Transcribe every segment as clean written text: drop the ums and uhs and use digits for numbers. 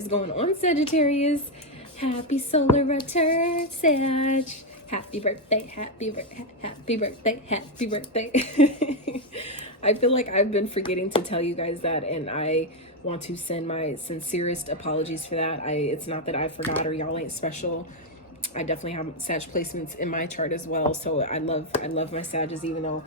is going on, Sagittarius? Happy solar return, Sag. Happy birthday, happy birthday, happy birthday, happy birthday. I feel like I've been forgetting to tell you guys that, and I want to send my sincerest apologies for that. It's not that I forgot or y'all ain't special. I definitely have Sag placements in my chart as well. So I love my Sages, even though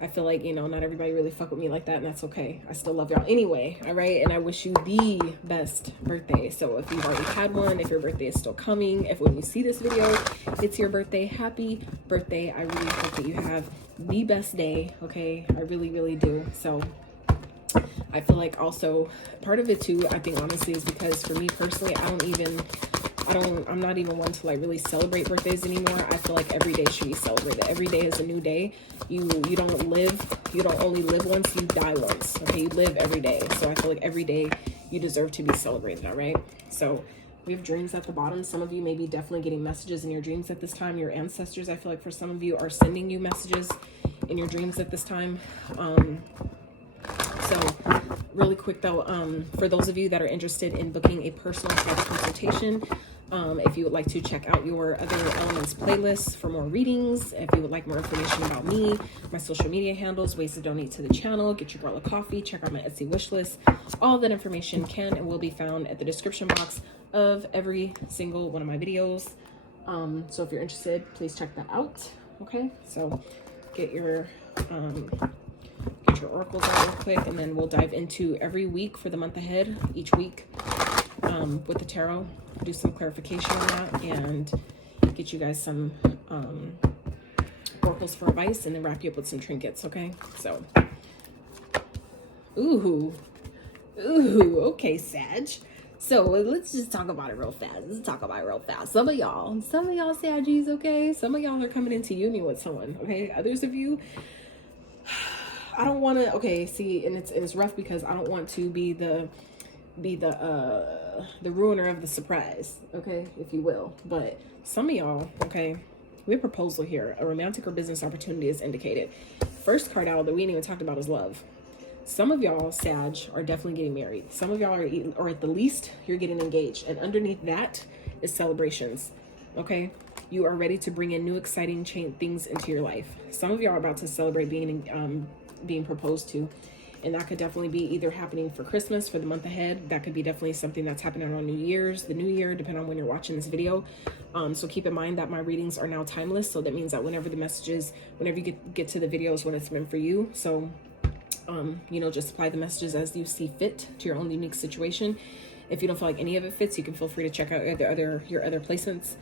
I feel like, not everybody really fuck with me like that, and that's okay. I still love y'all anyway, all right? And I wish you the best birthday. So if you've already had one, if your birthday is still coming, if when you see this video, it's your birthday, happy birthday. I really hope that you have the best day, okay? I really, really do. So I feel like also part of it too, I think honestly, is because for me personally, I'm not even one to like really celebrate birthdays anymore. I feel like every day should be celebrated. Every day is a new day. You don't only live once, you die once. Okay, you live every day. So I feel like every day you deserve to be celebrated, all right? So we have dreams at the bottom. Some of you may be definitely getting messages in your dreams at this time. Your ancestors, I feel like for some of you, are sending you messages in your dreams at this time. So really quick though, for those of you that are interested in booking a personal private consultation, if you would like to check out your other elements playlist for more readings, if you would like more information about me, my social media handles, ways to donate to the channel, get your girl a coffee, check out my Etsy wish list, all that information can and will be found at the description box of every single one of my videos. So if you're interested, please check that out. Okay, so get your oracles out real quick, and then we'll dive into every week for the month ahead, each week, with the tarot, do some clarification on that, and get you guys some oracles for advice, and then wrap you up with some trinkets. Okay, so okay, Sag. So let's just talk about it real fast. Some of y'all Saggies, okay, some of y'all are coming into union with someone, okay? Others of you, I don't want to, okay, see, and it's rough because I don't want to be the ruiner of the surprise, okay, if you will. But some of y'all, okay, we have a proposal here. A romantic or business opportunity is indicated. First card out that we ain't even talked about is love. Some of y'all, Sag, are definitely getting married. Some of y'all are, or at the least, you're getting engaged. And underneath that is celebrations, okay? You are ready to bring in new, exciting things into your life. Some of y'all are about to celebrate being proposed to, and that could definitely be either happening for Christmas, for the month ahead. That could be definitely something that's happening on New Year's, the new year, depending on when you're watching this video. So keep in mind that my readings are now timeless, so that means that whenever you get to the videos, when it's meant for you. So just apply the messages as you see fit to your own unique situation. If you don't feel like any of it fits, you can feel free to check out your other placements,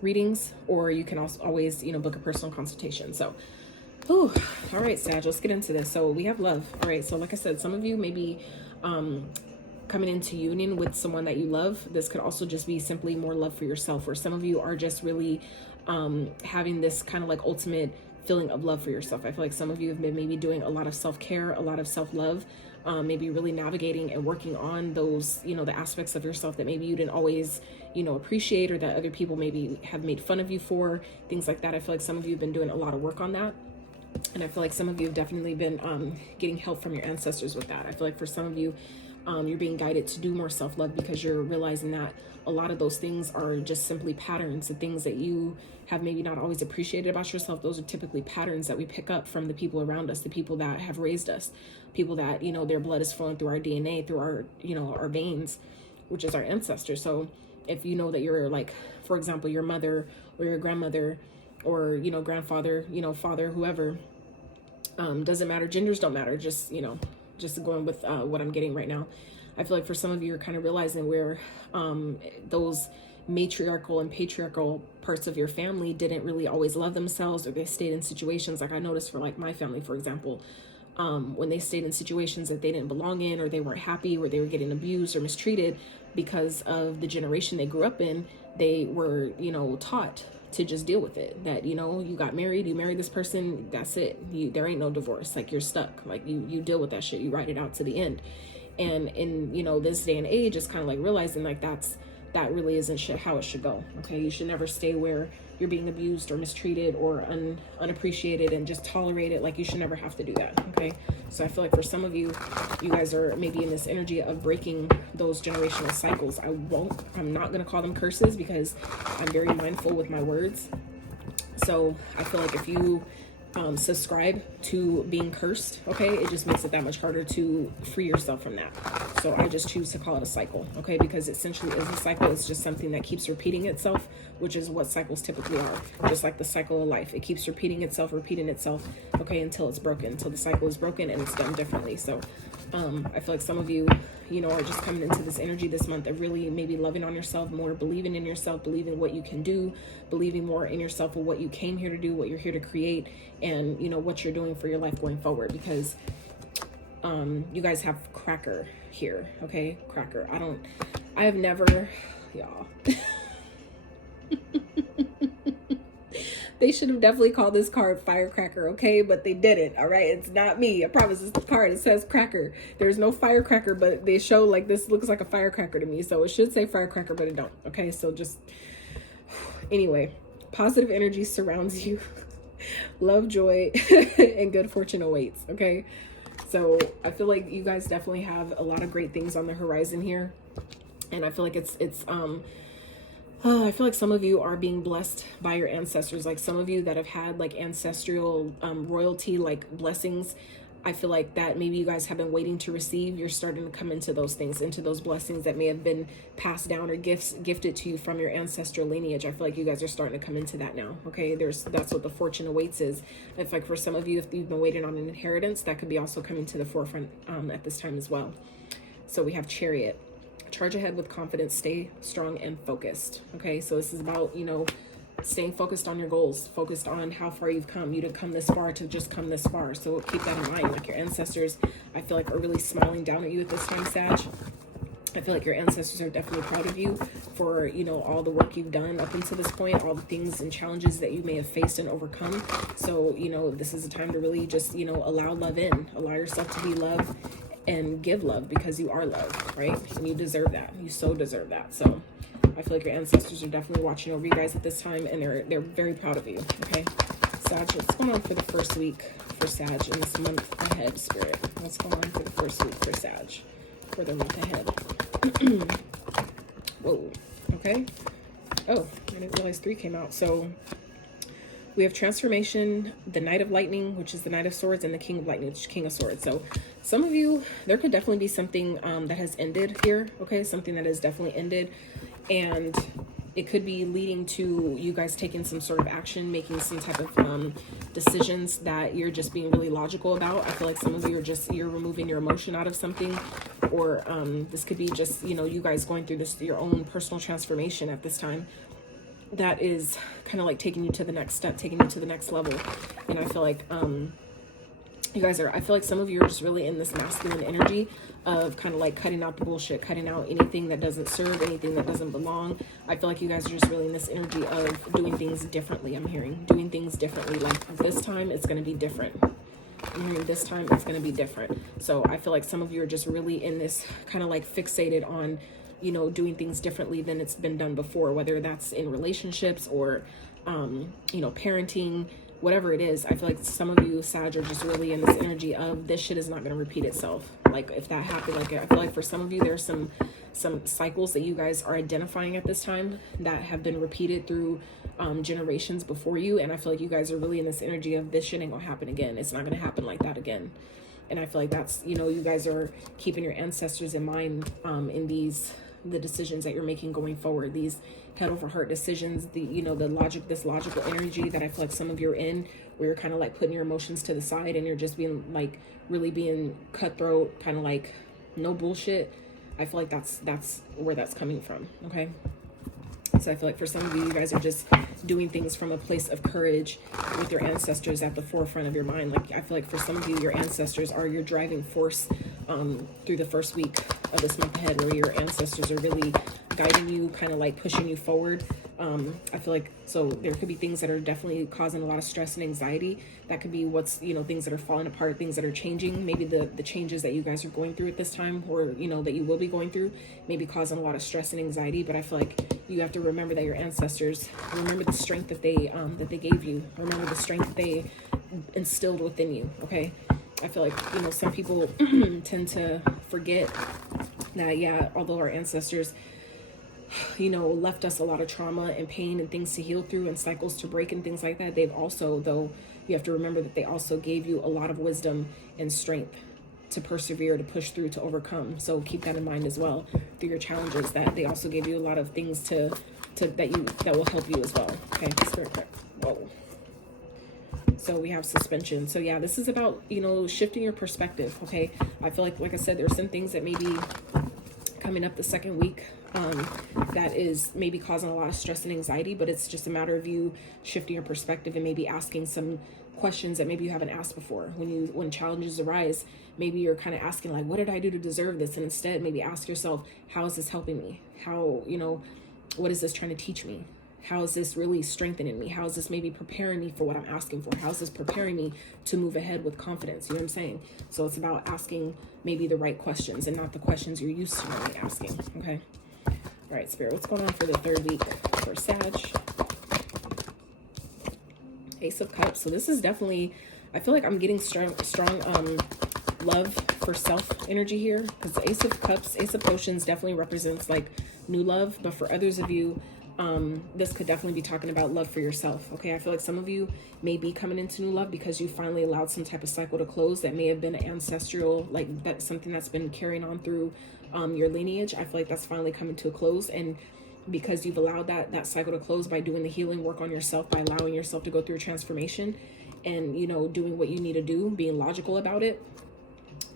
readings, or you can also always book a personal consultation. So all right, Sag, let's get into this. So we have love. All right, so like I said, some of you may be coming into union with someone that you love. This could also just be simply more love for yourself, or some of you are just really having this kind of like ultimate feeling of love for yourself. I feel like some of you have been maybe doing a lot of self-care, a lot of self-love, maybe really navigating and working on those, the aspects of yourself that maybe you didn't always, appreciate, or that other people maybe have made fun of you for, things like that. I feel like some of you have been doing a lot of work on that. And I feel like some of you have definitely been getting help from your ancestors with that. I feel like for some of you, you're being guided to do more self-love because you're realizing that a lot of those things are just simply patterns, the things that you have maybe not always appreciated about yourself. Those are typically patterns that we pick up from the people around us, the people that have raised us, people that, their blood is flowing through our DNA, through our, our veins, which is our ancestors. So if you know that you're like, for example, your mother or your grandmother or, grandfather, father, whoever, doesn't matter. Genders don't matter. Just going with what I'm getting right now. I feel like for some of you, you're kind of realizing where those matriarchal and patriarchal parts of your family didn't really always love themselves, or they stayed in situations, like I noticed for like my family, for example, when they stayed in situations that they didn't belong in, or they weren't happy, or they were getting abused or mistreated because of the generation they grew up in, they were, taught to just deal with it. That, you got married, you married this person, that's it. There ain't no divorce. Like, you're stuck. Like, you deal with that shit. You ride it out to the end. And in, this day and age, it's kind of like realizing like that's that really isn't how it should go. Okay, you should never stay where you're being abused or mistreated or unappreciated and just tolerate it. Like, you should never have to do that. Okay, so I feel like for some of you, you guys are maybe in this energy of breaking those generational cycles. I'm not going to call them curses because I'm very mindful with my words. So I feel like if you subscribe to being cursed, okay, it just makes it that much harder to free yourself from that. So I just choose to call it a cycle, okay, because it essentially is a cycle. It's just something that keeps repeating itself, which is what cycles typically are. Just like the cycle of life, it keeps repeating itself, okay, until it's broken, until the cycle is broken and it's done differently. So I feel like some of you, are just coming into this energy this month of really maybe loving on yourself more, believing in yourself, believing what you can do, believing more in yourself of what you came here to do, what you're here to create, and what you're doing for your life going forward. Because you guys have cracker here, okay? Cracker. I have never, y'all. They should have definitely called this card firecracker, okay? But they didn't, all right? It's not me. I promise it's the card. It says cracker. There's no firecracker, but they show like this looks like a firecracker to me. So it should say firecracker, but it don't, okay? So just, anyway, positive energy surrounds you. Love, joy, and good fortune awaits, okay? So I feel like you guys definitely have a lot of great things on the horizon here. And I feel like I feel like some of you are being blessed by your ancestors. Like some of you that have had like ancestral royalty, like blessings. I feel like that maybe you guys have been waiting to receive. You're starting to come into those things, into those blessings that may have been passed down or gifted to you from your ancestral lineage. I feel like you guys are starting to come into that now. Okay, that's what the fortune awaits is. I feel like for some of you, if you've been waiting on an inheritance, that could be also coming to the forefront at this time as well. So we have Chariot. Charge ahead with confidence, stay strong and focused. Okay, so this is about, staying focused on your goals, focused on how far you've come. You didn't come this far to just come this far. So keep that in mind. Like your ancestors, I feel like are really smiling down at you at this time, Sag. I feel like your ancestors are definitely proud of you for, all the work you've done up until this point, all the things and challenges that you may have faced and overcome. So, this is a time to really just, allow love in, allow yourself to be loved and give love because you are loved, right? And you deserve that. You so deserve that. So I feel like your ancestors are definitely watching over you guys at this time, and they're very proud of you. Okay, Sag, what's going on for the first week for Sag in this month ahead, Spirit? What's going on for the first week for Sag for the month ahead? Whoa. Okay. Oh, I didn't realize 3 came out. So we have transformation, the Knight of Lightning, which is the Knight of Swords, and the King of Lightning, which is King of Swords. So some of you, there could definitely be something that has ended here, okay? Something that has definitely ended, and it could be leading to you guys taking some sort of action, making some type of decisions that you're just being really logical about. I feel like some of you are you're removing your emotion out of something, or this could be just, you guys going through your own personal transformation at this time. That is kind of like taking you to the next step, taking you to the next level. And I feel like I feel like some of you are just really in this masculine energy of kind of like cutting out the bullshit, cutting out anything that doesn't serve, anything that doesn't belong. I feel like you guys are just really in this energy of doing things differently. I'm hearing doing things differently. Like this time it's going to be different. I'm hearing this time it's going to be different. So I feel like some of you are just really in this kind of like fixated on, doing things differently than it's been done before, whether that's in relationships or, parenting, whatever it is. I feel like some of you, Sag, are just really in this energy of this shit is not going to repeat itself. Like if that happened, like I feel like for some of you, there's some cycles that you guys are identifying at this time that have been repeated through generations before you. And I feel like you guys are really in this energy of this shit ain't gonna happen again. It's not gonna happen like that again. And I feel like that's, you guys are keeping your ancestors in mind in the decisions that you're making going forward, these head over heart decisions, this logical energy that I feel like some of you are in, where you're kind of like putting your emotions to the side and you're just being like really being cutthroat, kind of like no bullshit. I feel like that's where that's coming from. Okay, so I feel like for some of you, you guys are just doing things from a place of courage with your ancestors at the forefront of your mind. Like I feel like for some of you, your ancestors are your driving force through the first week of this month ahead, where your ancestors are really guiding you, kind of like pushing you forward I feel like, so there could be things that are definitely causing a lot of stress and anxiety. That could be what's, you know, things that are falling apart, things that are changing. Maybe the changes that you guys are going through at this time, or, you know, that you will be going through, maybe causing a lot of stress and anxiety. But I feel like you have to remember that your ancestors, remember the strength that they gave you. Remember the strength that they instilled within you, okay? I feel like, you know, some people tend to forget that, yeah, although our ancestors, you know, left us a lot of trauma and pain and things to heal through and cycles to break and things like that, they've also, though, you have to remember that they also gave you a lot of wisdom and strength to persevere, to push through, to overcome. So keep that in mind as well through your challenges, that they also gave you a lot of things that will help you as well. Okay, spirit card. Whoa. So we have suspension. So yeah, this is about, you know, shifting your perspective. Okay, I feel like I said, there's some things that may be coming up the second week that is maybe causing a lot of stress and anxiety, but it's just a matter of you shifting your perspective and maybe asking some questions that maybe you haven't asked before. When challenges arise, maybe you're kind of asking like, what did I do to deserve this? And instead maybe ask yourself, how is this helping me? How, you know, what is this trying to teach me? How is this really strengthening me? How is this maybe preparing me for what I'm asking for? How is this preparing me to move ahead with confidence? You know what I'm saying? So it's about asking maybe the right questions and not the questions you're used to really asking. Okay. All right, Spirit, what's going on for the third week for Sag? Ace of Cups. So this is definitely, I feel like I'm getting strong love for self energy here, because the Ace of Cups, Ace of Potions definitely represents like new love. But for others of you, this could definitely be talking about love for yourself. Okay, I feel like some of you may be coming into new love because you finally allowed some type of cycle to close that may have been ancestral, like that's something that's been carrying on through your lineage. I feel like that's finally coming to a close, and because you've allowed that cycle to close by doing the healing work on yourself, by allowing yourself to go through a transformation and, you know, doing what you need to do, being logical about it.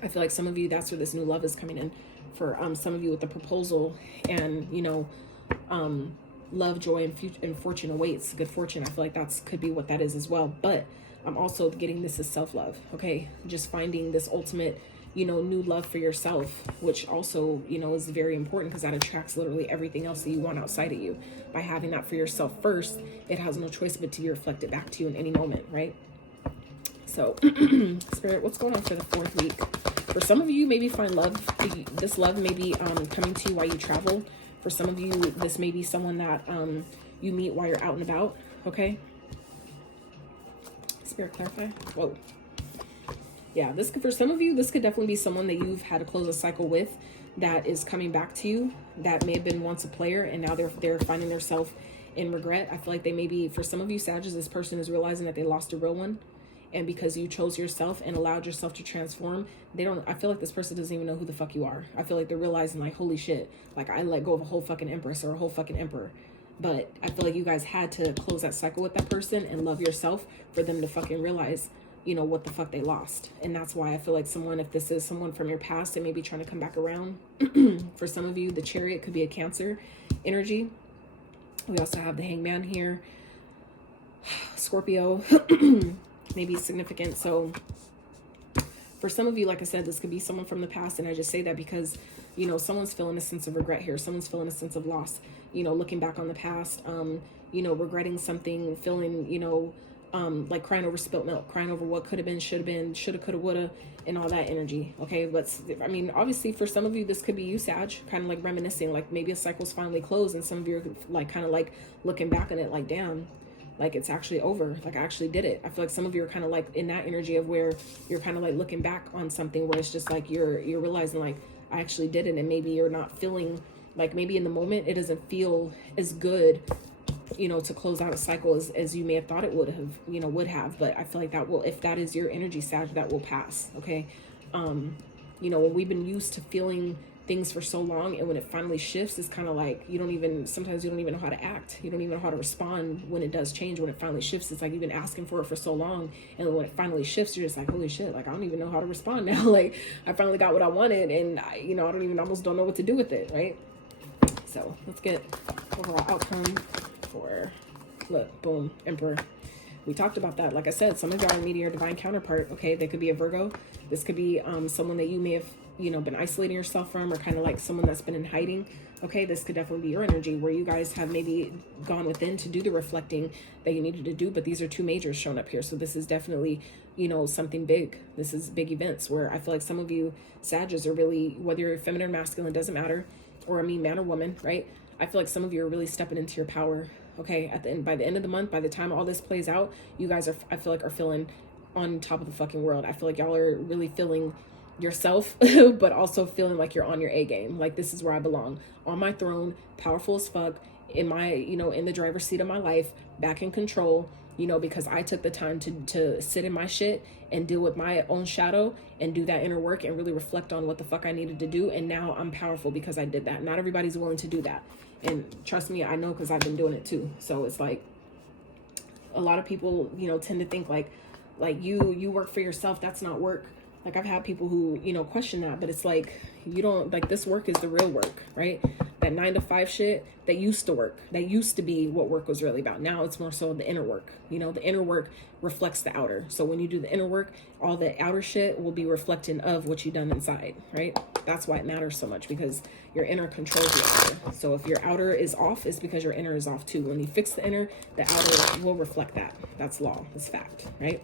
I feel like some of you, that's where this new love is coming in for some of you with the proposal, and, you know, love, joy, and fortune awaits, good fortune. I feel like that's could be what that is as well. But I'm also getting this as self-love. Okay, just finding this ultimate, you know, new love for yourself, which also, you know, is very important, because that attracts literally everything else that you want outside of you. By having that for yourself first, it has no choice but to be reflected back to you in any moment, right? So Spirit, what's going on for the fourth week? For some of you, maybe find love. This love may be coming to you while you travel. For some of you, this may be someone that you meet while you're out and about. Okay, Spirit, clarify. Whoa. Yeah, this could, for some of you, this could definitely be someone that you've had to close a cycle with, that is coming back to you, that may have been once a player and now they're finding themselves in regret. I feel like they may be, for some of you Sagittarius, this person is realizing that they lost a real one, and because you chose yourself and allowed yourself to transform, I feel like this person doesn't even know who the fuck you are. I feel like they're realizing like, holy shit, like I let go of a whole fucking empress or a whole fucking emperor. But I feel like you guys had to close that cycle with that person and love yourself for them to fucking realize, you know, what the fuck they lost. And that's why I feel like someone, if this is someone from your past that may be trying to come back around, for some of you, the Chariot could be a Cancer energy. We also have the Hangman here. Scorpio, maybe significant. So for some of you, like I said, this could be someone from the past. And I just say that because, you know, someone's feeling a sense of regret here. Someone's feeling a sense of loss, you know, looking back on the past, you know, regretting something, feeling, you know, like crying over spilt milk, crying over what could have been, should have been, shoulda, coulda, woulda, and all that energy. Okay, but I mean, obviously for some of you, this could be you, Sag, kind of like reminiscing, like maybe a cycle's finally closed, and some of you are like kind of like looking back on it like, damn, like it's actually over, like I actually did it. I feel like some of you are kind of like in that energy of where you're kind of like looking back on something where it's just like you're realizing like, I actually did it, and maybe you're not feeling like, maybe in the moment it doesn't feel as good, you know, to close out a cycle as you may have thought it would have, but I feel like that will, if that is your energy, Sag, that will pass. Okay, you know, when we've been used to feeling things for so long, and when it finally shifts, it's kind of like sometimes you don't even know how to act, you don't even know how to respond when it does change. When it finally shifts, it's like you've been asking for it for so long, and when it finally shifts, you're just like, holy shit, like I don't even know how to respond now. Like I finally got what I wanted, and I almost don't know what to do with it, right? So let's get overall outcome for, look, boom, Emperor. We talked about that. Like I said, some of y'all are meeting your divine counterpart. Okay, they could be a Virgo. This could be someone that you may have you know, been isolating yourself from, or kind of like someone that's been in hiding. Okay, this could definitely be your energy where you guys have maybe gone within to do the reflecting that you needed to do. But these are two majors shown up here. So this is definitely, you know, something big. This is big events where I feel like some of you Sagittarius are really, whether you're feminine or masculine, doesn't matter, or I mean man or woman, right? I feel like some of you are really stepping into your power. Okay, at the end, by the end of the month, by the time all this plays out, you guys are, I feel like, are feeling on top of the fucking world. I feel like y'all are really feeling yourself, but also feeling like you're on your A game. Like, this is where I belong, on my throne, powerful as fuck, in my, you know, in the driver's seat of my life, back in control, you know, because I took the time to sit in my shit and deal with my own shadow and do that inner work and really reflect on what the fuck I needed to do. And now I'm powerful because I did that. Not everybody's willing to do that. And trust me, I know, because I've been doing it too. So it's like, a lot of people, you know, tend to think like you work for yourself. That's not work. Like, I've had people who, you know, question that, but it's like, you don't, like, this work is the real work, right? That 9-to-5 shit, that used to work, that used to be what work was really about. Now it's more so the inner work. You know, the inner work reflects the outer. So when you do the inner work, all the outer shit will be reflecting of what you've done inside, right? That's why it matters so much, because your inner controls your outer. So if your outer is off, it's because your inner is off too. When you fix the inner, the outer will reflect that. That's law. That's fact, right?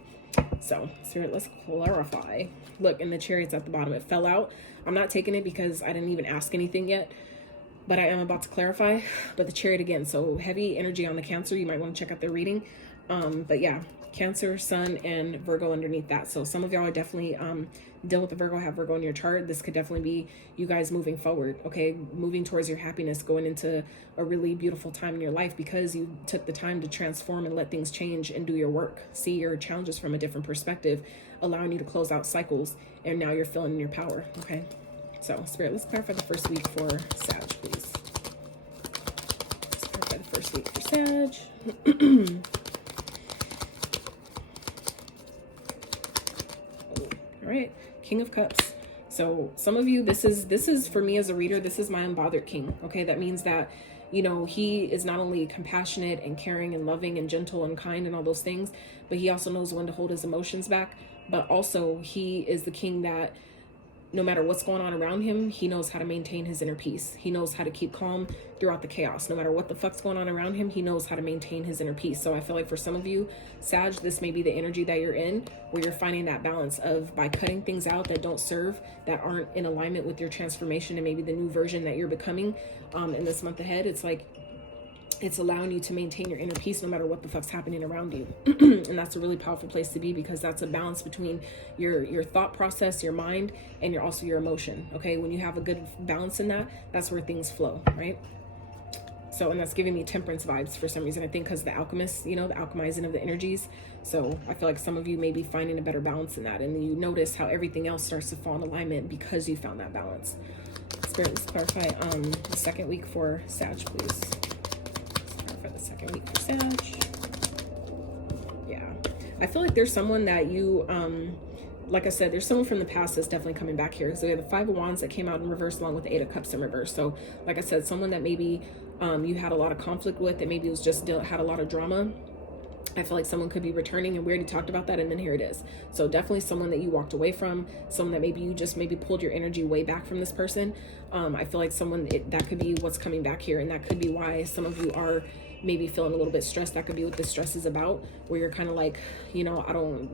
So, Spirit, let's clarify. Look, in the Chariot's at the bottom, it fell out. I'm not taking it because I didn't even ask anything yet, but I am about to clarify. But the Chariot again, so heavy energy on the Cancer. You might want to check out their reading. But yeah, Cancer, Sun, and Virgo underneath that. So some of y'all are definitely deal with the Virgo, have Virgo in your chart. This could definitely be you guys moving forward, okay? Moving towards your happiness, going into a really beautiful time in your life because you took the time to transform and let things change and do your work. See your challenges from a different perspective, allowing you to close out cycles, and now you're feeling your power, okay? So, Spirit, let's clarify the first week for Sag, please. Let's clarify the first week for Sag. All right. King of Cups. So some of you, this is for me as a reader, this is my unbothered king. Okay. That means that, you know, he is not only compassionate and caring and loving and gentle and kind and all those things, but he also knows when to hold his emotions back. But also he is the king that no matter what's going on around him, he knows how to maintain his inner peace. He knows how to keep calm throughout the chaos. No matter what the fuck's going on around him, he knows how to maintain his inner peace. So I feel like for some of you, Sag, this may be the energy that you're in, where you're finding that balance of, by cutting things out that don't serve, that aren't in alignment with your transformation and maybe the new version that you're becoming in this month ahead. It's like, it's allowing you to maintain your inner peace no matter what the fuck's happening around you. And that's a really powerful place to be, because that's a balance between your thought process, your mind, and also your emotion. Okay, when you have a good balance in that, that's where things flow, right? So, and that's giving me Temperance vibes for some reason, I think, because the alchemist, you know, the alchemizing of the energies. So I feel like some of you may be finding a better balance in that, and then you notice how everything else starts to fall in alignment because you found that balance. Spirit, let's clarify the second week for Sag, please. For the second week for Sag. Yeah, I feel like there's someone that you like I said, there's someone from the past that's definitely coming back here. So we have the Five of Wands that came out in reverse along with the Eight of Cups in reverse. So like I said, someone that maybe you had a lot of conflict with, that maybe it was just had a lot of drama. I feel like someone could be returning, and we already talked about that, and then here it is. So definitely someone that you walked away from, someone that maybe you just pulled your energy way back from this person. I feel like someone that could be what's coming back here, and that could be why some of you are maybe feeling a little bit stressed. That could be what this stress is about, where you're kind of like, you know, I don't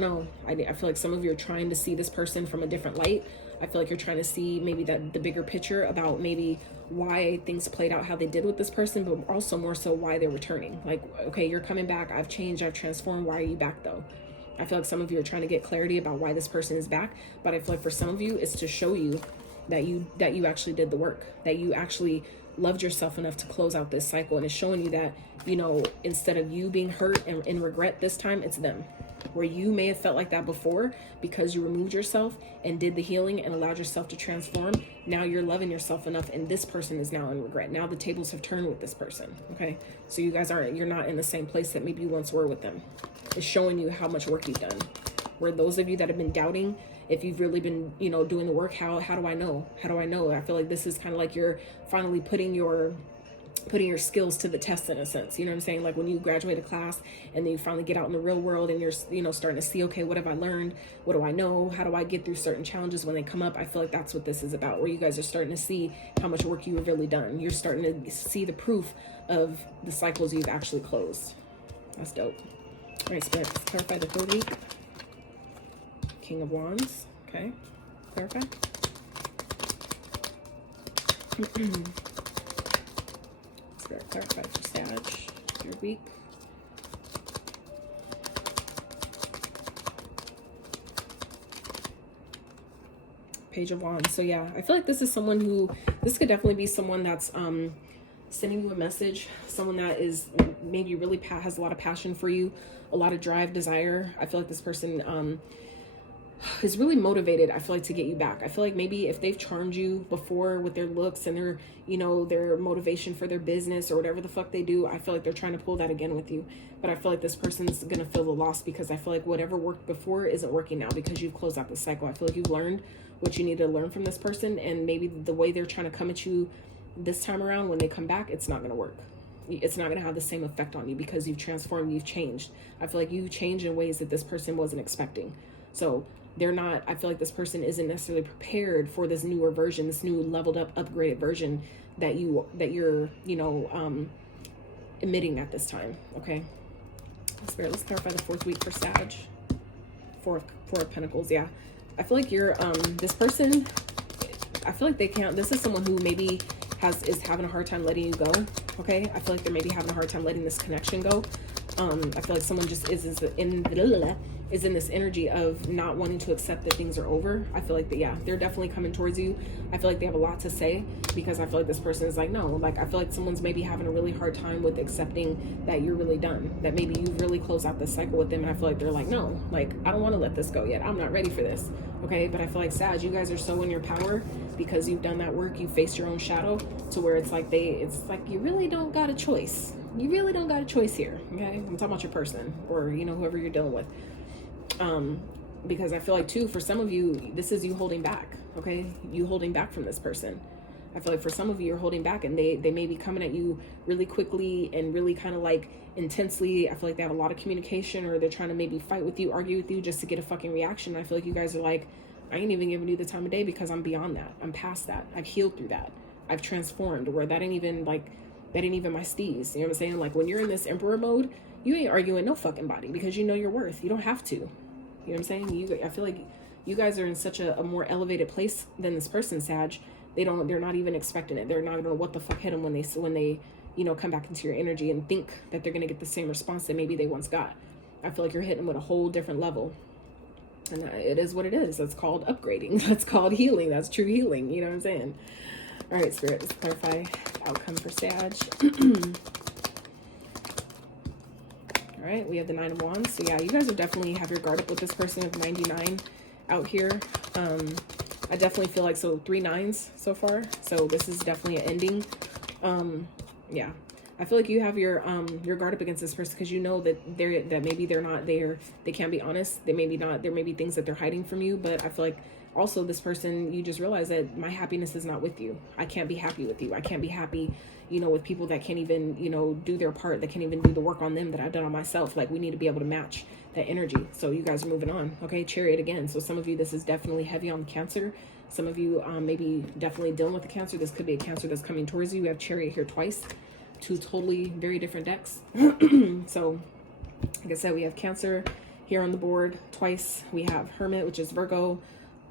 know. I feel like some of you are trying to see this person from a different light. I feel like you're trying to see maybe the bigger picture about maybe why things played out how they did with this person, but also more so why they're returning. Like, okay, you're coming back. I've changed. I've transformed. Why are you back though? I feel like some of you are trying to get clarity about why this person is back. But I feel like for some of you, it's to show you that you actually did the work, that you actually loved yourself enough to close out this cycle. And it's showing you that, you know, instead of you being hurt and in regret this time, it's them. Where you may have felt like that before because you removed yourself and did the healing and allowed yourself to transform. Now you're loving yourself enough, and this person is now in regret. Now the tables have turned with this person. Okay, so you guys you're not in the same place that maybe you once were with them. It's showing you how much work you've done. Where those of you that have been doubting, if you've really been, you know, doing the work, how do I know? I feel like this is kind of like you're finally putting your putting your skills to the test in a sense. You know what I'm saying? Like when you graduate a class and then you finally get out in the real world and you're, you know, starting to see, okay, what have I learned? What do I know? How do I get through certain challenges when they come up? I feel like that's what this is about, where you guys are starting to see how much work you have really done. You're starting to see the proof of the cycles you've actually closed. That's dope. All right, Spirit, let's clarify the 3rd week. King of Wands. Okay, clarify. Spirit, clarify for Sag, 3rd week. Page of Wands. So yeah, I feel like this is someone who, this could definitely be someone that's sending you a message, someone that is maybe really has a lot of passion for you, a lot of drive, desire. I feel like this person is really motivated, I feel like, to get you back. I feel like maybe if they've charmed you before with their looks and their, you know, their motivation for their business or whatever the fuck they do, I feel like they're trying to pull that again with you. But I feel like this person's gonna feel the loss, because I feel like whatever worked before isn't working now, because you've closed out the cycle. I feel like you've learned what you need to learn from this person, and maybe the way they're trying to come at you this time around, when they come back, it's not gonna work. It's not gonna have the same effect on you, because you've transformed, you've changed. I feel like you changed in ways that this person wasn't expecting. So they're not, I feel like this person isn't necessarily prepared for this newer version, this new leveled up, upgraded version that you're, you know, emitting at this time. Okay. Spirit, let's clarify the 4th week for Sag. Four of Pentacles. Yeah. I feel like you're, this person, I feel like they can't, this is someone who maybe is having a hard time letting you go. Okay. I feel like they're maybe having a hard time letting this connection go. I feel like someone just is in this energy of not wanting to accept that things are over. I feel like that, yeah, they're definitely coming towards you. I feel like they have a lot to say, because I feel like this person is like, no, like, I feel like someone's maybe having a really hard time with accepting that you're really done, that maybe you've really closed out this cycle with them. And I feel like they're like, no, like, I don't want to let this go yet. I'm not ready for this. Okay. But I feel like Sag, you guys are so in your power, because you've done that work. You faced your own shadow, to where it's like it's like you really don't got a choice. You really don't got a choice here. Okay. I'm talking about your person, or, you know, whoever you're dealing with. Because I feel like too, for some of you, this is you holding back. Okay. You holding back from this person. I feel like for some of you, you're holding back, and they may be coming at you really quickly and really kind of like intensely. I feel like they have a lot of communication, or they're trying to maybe fight with you, argue with you, just to get a fucking reaction. I feel like you guys are like, I ain't even giving you the time of day, because I'm beyond that. I'm past that. I've healed through that. I've transformed, where that ain't even my steez. You know what I'm saying? Like, when you're in this emperor mode, you ain't arguing no fucking body, because you know your worth. You don't have to. You know what I'm saying? I feel like you guys are in such a more elevated place than this person, Sag. They're not even expecting it. They're not gonna know what the fuck hit them when they, you know, come back into your energy and think that they're gonna get the same response that maybe they once got. I feel like you're hitting them with a whole different level. And it is what it is. That's called upgrading. That's called healing. That's true healing. You know what I'm saying? All right, Spirit, let's clarify outcome for Sag. All right, we have the 9 of Wands. So yeah, you guys are definitely have your guard up with this person of 99 out here. I definitely feel like, so 3 9s so far. So this is definitely an ending. Yeah, I feel like you have your guard up against this person, because you know that maybe they're not there. They can't be honest. There may be things that they're hiding from you. But I feel like also this person, you just realize that my happiness is not with you. I can't be happy with you. I can't be happy, you know, with people that can't even, you know, do their part, that can't even do the work on them that I've done on myself. Like, we need to be able to match that energy. So you guys are moving on. Okay, Chariot again. So some of you, this is definitely heavy on Cancer. Some of you maybe definitely dealing with the Cancer. This could be a Cancer that's coming towards you. You have Chariot here twice. 2 totally very different decks. So like I said, we have Cancer here on the board twice. We have Hermit, which is Virgo.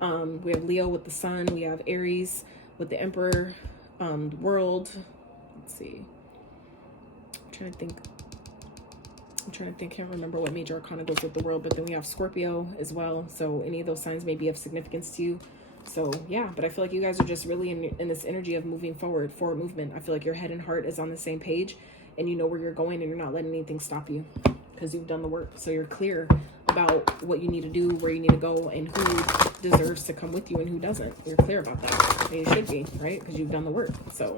We have Leo with the Sun. We have Aries with the Emperor, the World. Let's see. I'm trying to think. Can't remember what major arcana goes with the World, but then we have Scorpio as well. So any of those signs may be of significance to you. So yeah, but I feel like you guys are just really in this energy of moving forward movement. I feel like your head and heart is on the same page, and you know where you're going, and you're not letting anything stop you, because you've done the work. So you're clear about what you need to do, where you need to go, and who deserves to come with you and who doesn't. You're clear about that. And you should be, right? Because you've done the work. So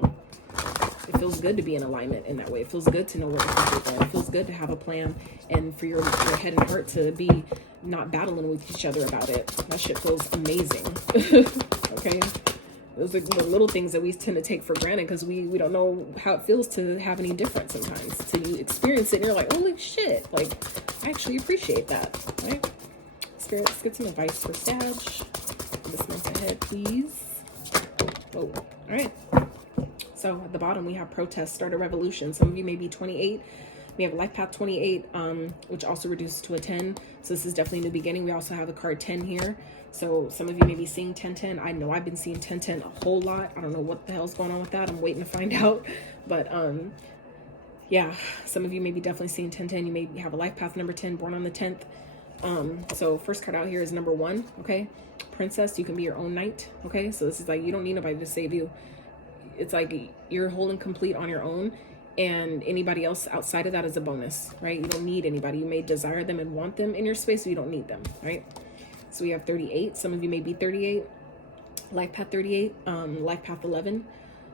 it feels good to be in alignment in that way. It feels good to know where you're going. It feels good to have a plan, and for your head and heart to be not battling with each other about it. That shit feels amazing. Okay. Those are the little things that we tend to take for granted because we don't know how it feels to have any different sometimes. So you experience it and you're like, holy shit, like, I actually appreciate that, right? Spirit, let's get some advice for Sag. This month ahead, please. Oh, all right. So at the bottom, we have protest, start a revolution. Some of you may be 28. We have life path 28, which also reduces to a 10. So this is definitely in the beginning. We also have the card 10 here. So some of you may be seeing 1010. I know I've been seeing 1010 a whole lot. I don't know what the hell's going on with that. I'm waiting to find out. But yeah, some of you may be definitely seeing 1010. You may have a life path number 10, born on the 10th. So first card out here is number 1, okay? Princess, you can be your own knight, okay? So this is like, you don't need nobody to save you. It's like you're whole and complete on your own, and anybody else outside of that is a bonus, right? You don't need anybody. You may desire them and want them in your space, but you don't need them, right? So we have 38. Some of you may be 38. Life path 38, life path 11.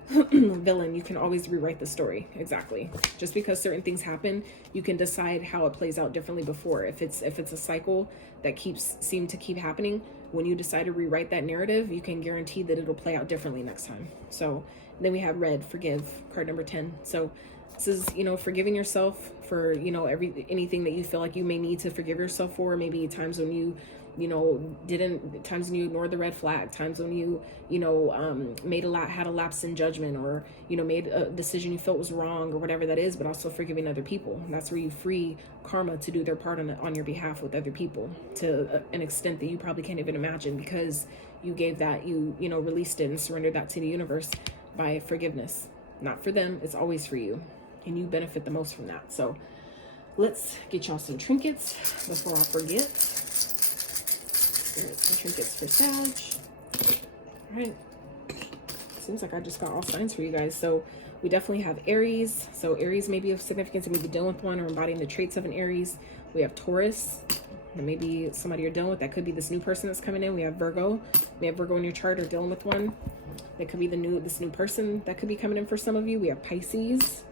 Villain, you can always rewrite the story. Exactly. Just because certain things happen, you can decide how it plays out differently before. If it's a cycle that seem to keep happening, when you decide to rewrite that narrative, you can guarantee that it'll play out differently next time. So then we have red, forgive, card number 10. So this is, you know, forgiving yourself for, you know, anything that you feel like you may need to forgive yourself for. Maybe times when you times when you ignored the red flag, times when you had a lapse in judgment, or, you know, made a decision you felt was wrong or whatever that is, but also forgiving other people. And that's where you free karma to do their part on your behalf with other people to an extent that you probably can't even imagine, because you gave that, you released it and surrendered that to the universe by forgiveness. Not for them, it's always for you. And you benefit the most from that. So let's get y'all some trinkets before I forget. Some trinkets for Sag. All right. Seems like I just got all signs for you guys. So we definitely have Aries. So Aries may be of significance. You may be dealing with one or embodying the traits of an Aries. We have Taurus. And maybe somebody you're dealing with. That could be this new person that's coming in. We have Virgo. We have Virgo in your chart or dealing with one. That could be this new person that could be coming in for some of you. We have Pisces.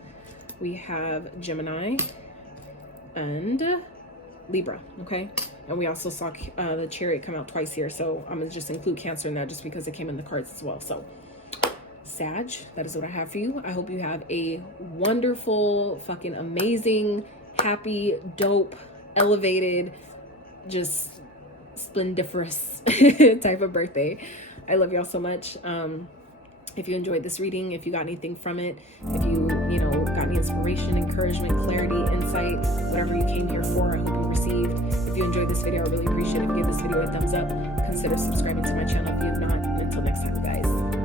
We have Gemini and Libra, okay? And we also saw the Chariot come out twice here, so I'm gonna just include Cancer in that just because it came in the cards as well. So Sag, that is what I have for you. I hope you have a wonderful, fucking amazing, happy, dope, elevated, just splendiferous type of birthday. I love y'all so much. If you enjoyed this reading, if you got anything from it, if you got any inspiration, encouragement, clarity, insight, whatever you came here for, I hope you received. If you enjoyed this video, I really appreciate it. Give this video a thumbs up. Consider subscribing to my channel if you have not. And until next time, guys.